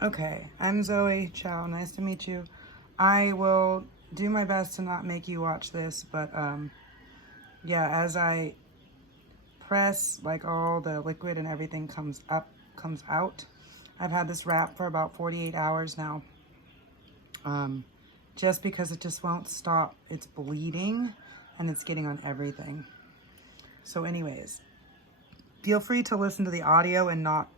Okay, I'm Zoe. Ciao, nice to meet you. I will do my best to not make you watch this, but yeah, as I press, like all the liquid and everything comes out. I've had this wrap for about 48 hours now. Just because it just won't stop. It's bleeding and it's getting on everything. So anyways, feel free to listen to the audio and not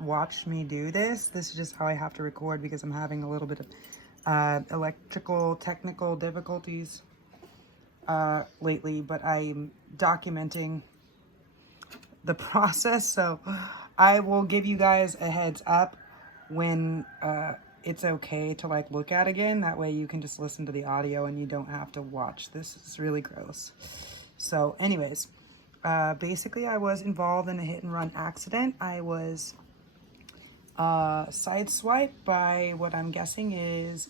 watch me do this. This is just how I have to record because I'm having a little bit of electrical technical difficulties lately, but I'm documenting the process, so I will give you guys a heads up when it's okay to like look at again. That way you can just listen to the audio and you don't have to watch. This is really gross. So anyways, basically I was involved in a hit and run accident. I was sideswiped by what I'm guessing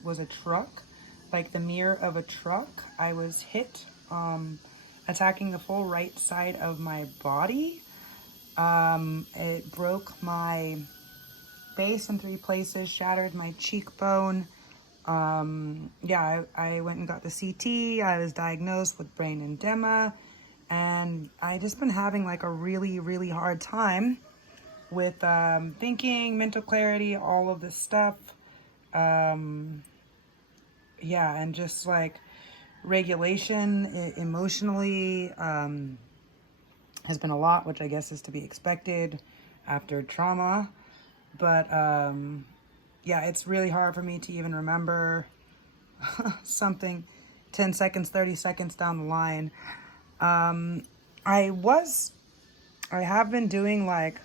was a truck, like the mirror of a truck. I was hit, attacking the full right side of my body. It broke my face in 3 places, shattered my cheekbone. Yeah, I went and got the CT. I was diagnosed with brain edema, and I just been having like a really, really hard time with thinking, mental clarity, all of this stuff. Yeah, and just like regulation emotionally has been a lot, which I guess is to be expected after trauma. But yeah, it's really hard for me to even remember something 10 seconds, 30 seconds down the line. I have been doing like,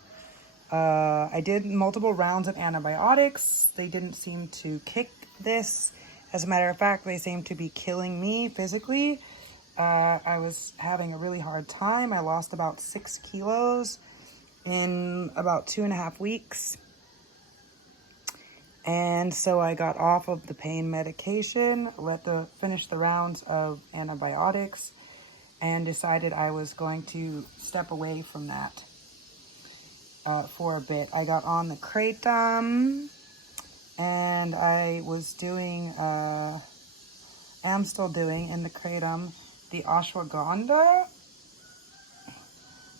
I did multiple rounds of antibiotics. They didn't seem to kick this. As a matter of fact, they seem to be killing me physically. I was having a really hard time. I lost about 6 kilos in about 2.5 weeks. And so I got off of the pain medication, finished the rounds of antibiotics, and decided I was going to step away from that for a bit. I got on the kratom, and I was doing, am still doing in the kratom, the ashwagandha,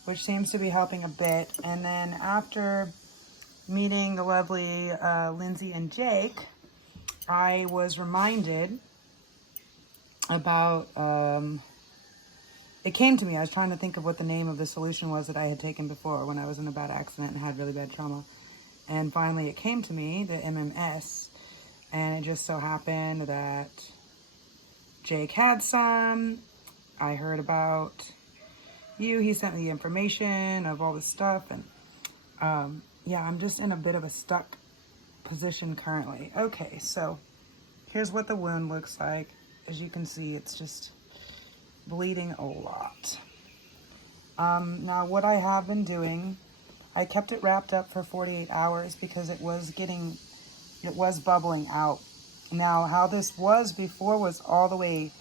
which seems to be helping a bit. And then after meeting the lovely Lindsay and Jake, I was reminded about, it came to me, I was trying to think of what the name of the solution was that I had taken before when I was in a bad accident and had really bad trauma. And finally it came to me, the MMS, and it just so happened that Jake had some. I heard about you, he sent me the information of all this stuff, and yeah, I'm just in a bit of a stuck position currently. Okay, so here's what the wound looks like. As you can see, it's just bleeding a lot. Now what I have been doing, I kept it wrapped up for 48 hours because it was bubbling out. Now how this was before was all the way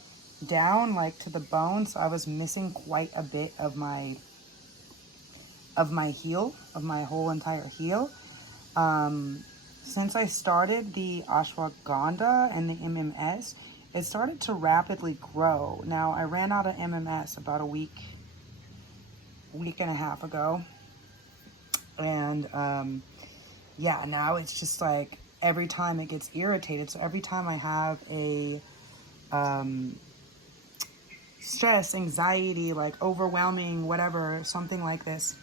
down, like to the bone, so I was missing quite a bit of my heel, of my whole entire heel. Since I started the ashwagandha and the MMS, it started to rapidly grow. Now, I ran out of MMS about a week and a half ago. And yeah, now it's just like every time it gets irritated. So every time I have a stress, anxiety, like overwhelming, whatever, something like this,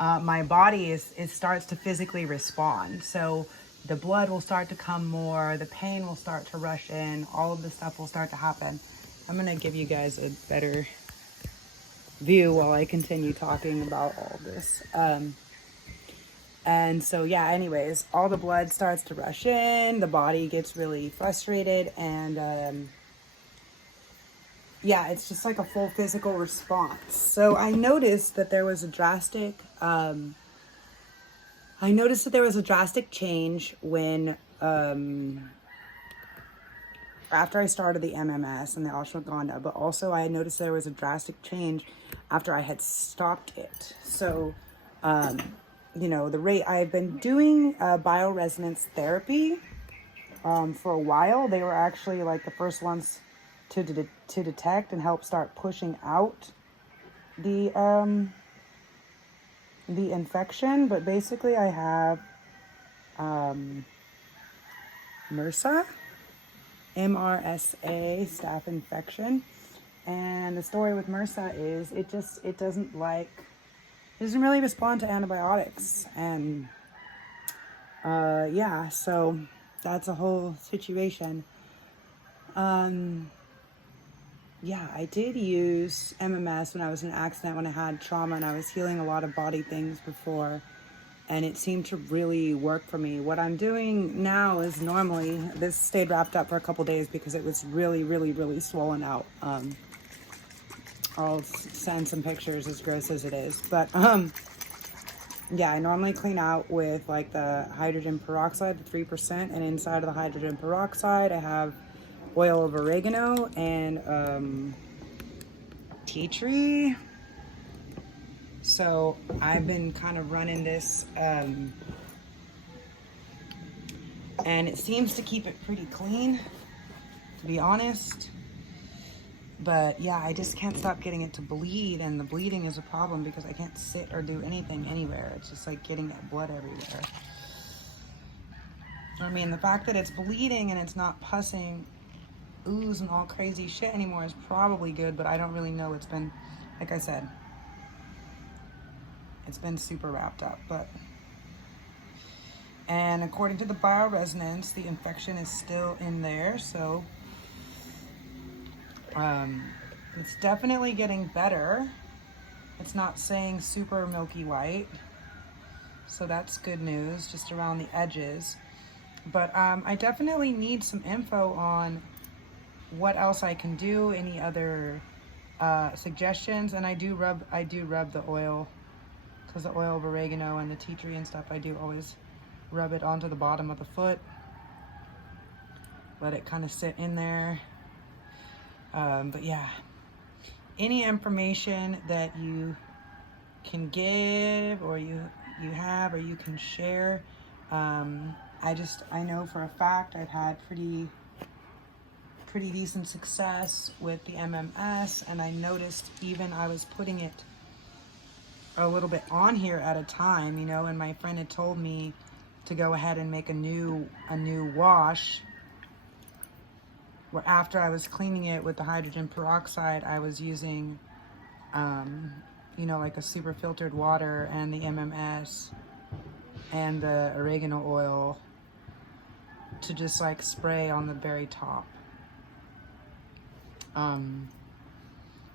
my body it starts to physically respond. So the blood will start to come more, the pain will start to rush in, all of this stuff will start to happen. I'm going to give you guys a better view while I continue talking about all this. And so, yeah, anyways, all the blood starts to rush in, the body gets really frustrated, and yeah, it's just like a full physical response. So I noticed that there was a drastic, change when, after I started the MMS and the ashwagandha, but also I noticed there was a drastic change after I had stopped it. So, you know, the rate. I've been doing bioresonance therapy for a while. They were actually like the first ones to detect and help start pushing out the infection. But basically I have MRSA, MRSA, staph infection. And the story with MRSA is it doesn't really respond to antibiotics. And yeah, so that's a whole situation. Yeah, I did use MMS when I was in an accident, when I had trauma, and I was healing a lot of body things before, and it seemed to really work for me. What I'm doing now is normally, this stayed wrapped up for a couple days because it was really, really, really swollen out. I'll send some pictures, as gross as it is. But yeah, I normally clean out with like the hydrogen peroxide, the 3%, and inside of the hydrogen peroxide I have oil of oregano and tea tree. So I've been kind of running this and it seems to keep it pretty clean, to be honest. But yeah, I just can't stop getting it to bleed, and the bleeding is a problem because I can't sit or do anything anywhere. It's just like getting blood everywhere. I mean, the fact that it's bleeding and it's not pussing ooze and all crazy shit anymore is probably good, but I don't really know. It's been, like I said, it's been super wrapped up. But and according to the bioresonance, the infection is still in there, so it's definitely getting better. It's not saying super milky white, so that's good news, just around the edges. But I definitely need some info on what else I can do, any other suggestions. And I do rub the oil, because the oil of oregano and the tea tree and stuff, I do always rub it onto the bottom of the foot, let it kind of sit in there. But yeah, any information that you can give or you have or you can share, I know for a fact I've had pretty decent success with the MMS, and I noticed even I was putting it a little bit on here at a time, you know, and my friend had told me to go ahead and make a new wash, where after I was cleaning it with the hydrogen peroxide, I was using you know, like a super filtered water and the MMS and the oregano oil to just like spray on the very top.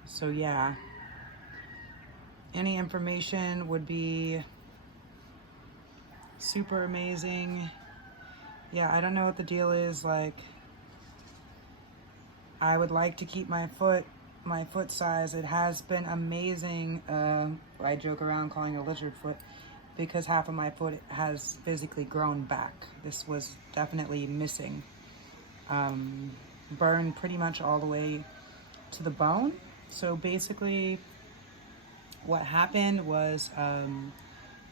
So yeah, any information would be super amazing. Yeah, I don't know what the deal is. Like, I would like to keep my foot size. It has been amazing. I joke around calling it a lizard foot because half of my foot has physically grown back. This was definitely missing. Burned pretty much all the way to the bone. So basically what happened was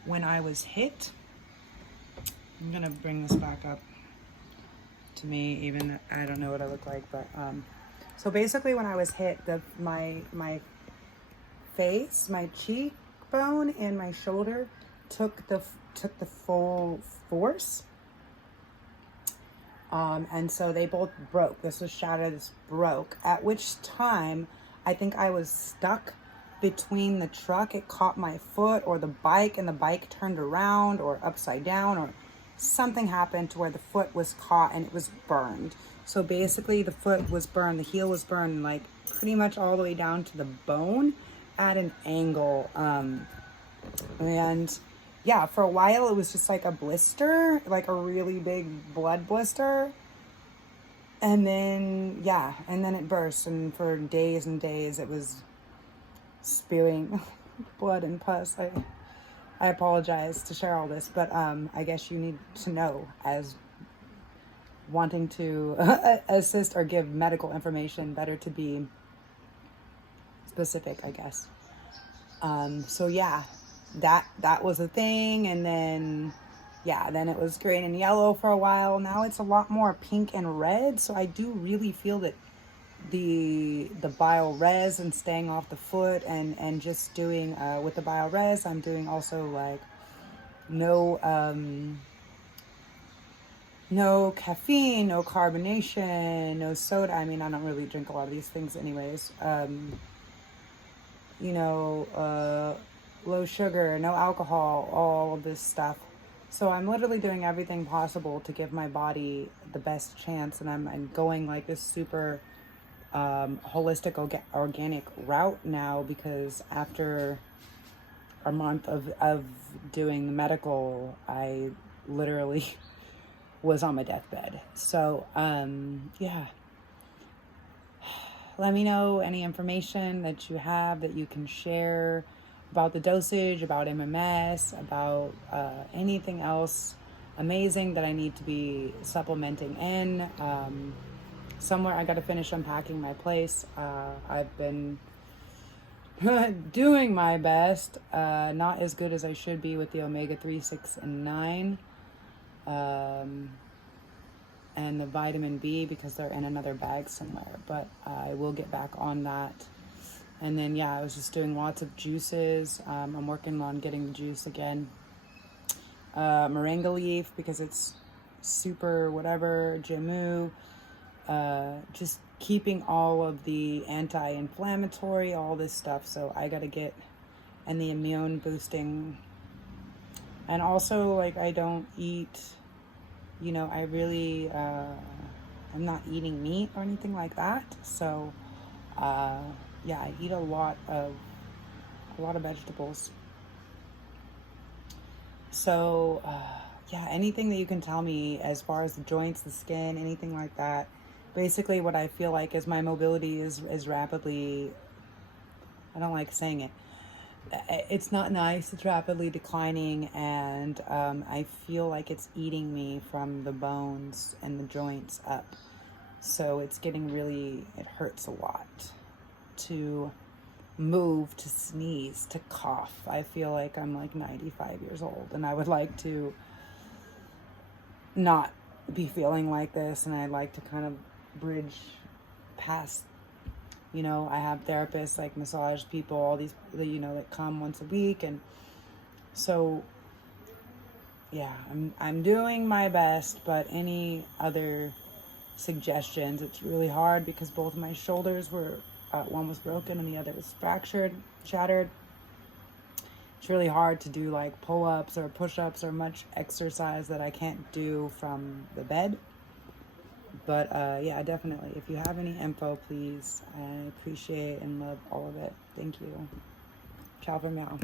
when I was hit, I'm gonna bring this back up to me, even I don't know what I look like, but so basically when I was hit, my face, my cheekbone and my shoulder took the full force. And so they both broke. This was shattered, this broke. At which time, I think I was stuck between the truck. It caught my foot, or the bike, and the bike turned around, or upside down, or something happened to where the foot was caught and it was burned. So basically the foot was burned, the heel was burned, like pretty much all the way down to the bone at an angle. And yeah, for a while it was just like a blister, like a really big blood blister. And then, yeah, and then it burst, and for days and days it was spewing blood and pus. I apologize to share all this, but I guess you need to know, as wanting to assist or give medical information, better to be specific, I guess. So yeah, that was a thing. And then, yeah, then it was green and yellow for a while. Now it's a lot more pink and red. So I do really feel that the biores and staying off the foot, and just doing with the biores, I'm doing also like no caffeine, no carbonation, no soda. I mean, I don't really drink a lot of these things anyways. Low sugar, no alcohol, all of this stuff. So I'm literally doing everything possible to give my body the best chance, and I'm going like this super holistic organic route now, because after a month of doing the medical, I literally was on my deathbed. So yeah, let me know any information that you have that you can share about the dosage, about MMS, about anything else amazing that I need to be supplementing in. Somewhere I got to finish unpacking my place. I've been doing my best, not as good as I should be with the omega-3, 6, and 9. And the vitamin B, because they're in another bag somewhere, but I will get back on that. And then, yeah, I was just doing lots of juices. I'm working on getting the juice again. Moringa leaf, because it's super whatever, Jamu. Just keeping all of the anti-inflammatory, all this stuff. So I got to get, and the immune boosting. And also, like, I don't eat, I really, I'm not eating meat or anything like that. So, yeah, I eat a lot of vegetables. So, yeah, anything that you can tell me as far as the joints, the skin, anything like that. Basically, what I feel like is my mobility is rapidly, I don't like saying it, it's not nice, it's rapidly declining, and I feel like it's eating me from the bones and the joints up. So it's getting really, it hurts a lot to move, to sneeze, to cough. I feel like I'm like 95 years old, and I would like to not be feeling like this, and I'd like to kind of bridge past. I have therapists, like massage people, all these, that come once a week. And so, yeah, I'm doing my best, but any other suggestions? It's really hard because both of my shoulders were, one was broken and the other was shattered. It's really hard to do like pull-ups or push-ups or much exercise that I can't do from the bed. But yeah, definitely, if you have any info, please, I appreciate and love all of it. Thank you. Ciao for now.